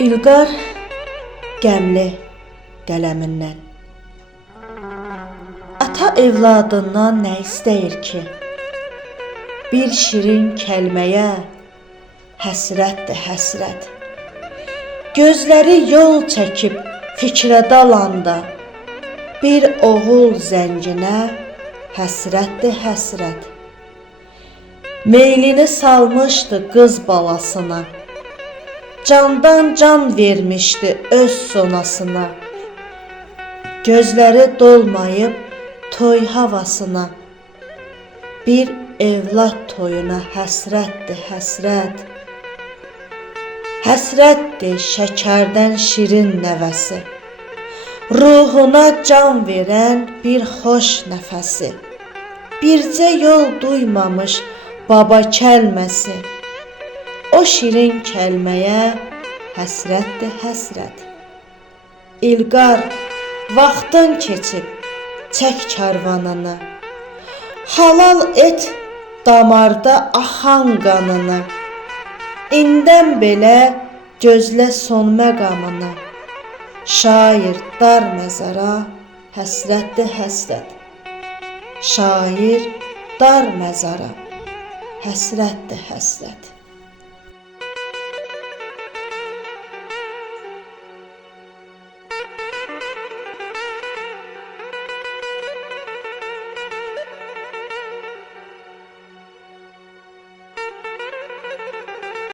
İlqar qəmli qələmindən. Ata evladından nə istəyir ki? Bir şirin kəlməyə həsrətdir həsrət. Gözləri yol çəkib fikrə dalanda, bir oğul zənginə həsrətdir həsrət. Meylini salmışdı qız balasına, candan can vermişdi öz sonasına. Gözləri dolmayıb toy havasına, bir evlad toyuna həsrətdir həsrət. Həsrətdir şəkərdən şirin nəvəsi, ruhuna can verən bir xoş nəfəsi. Bircə yol duymamış baba kəlməsi, o şirin kəlməyə həsrətdir həsrət. İlqar, vaxtın keçib, çək karvanını, halal et damarda axan qanını. İndən belə gözlə son məqamını, şair dar məzara həsrətdir həsrət. Şair dar məzara həsrətdir həsrət.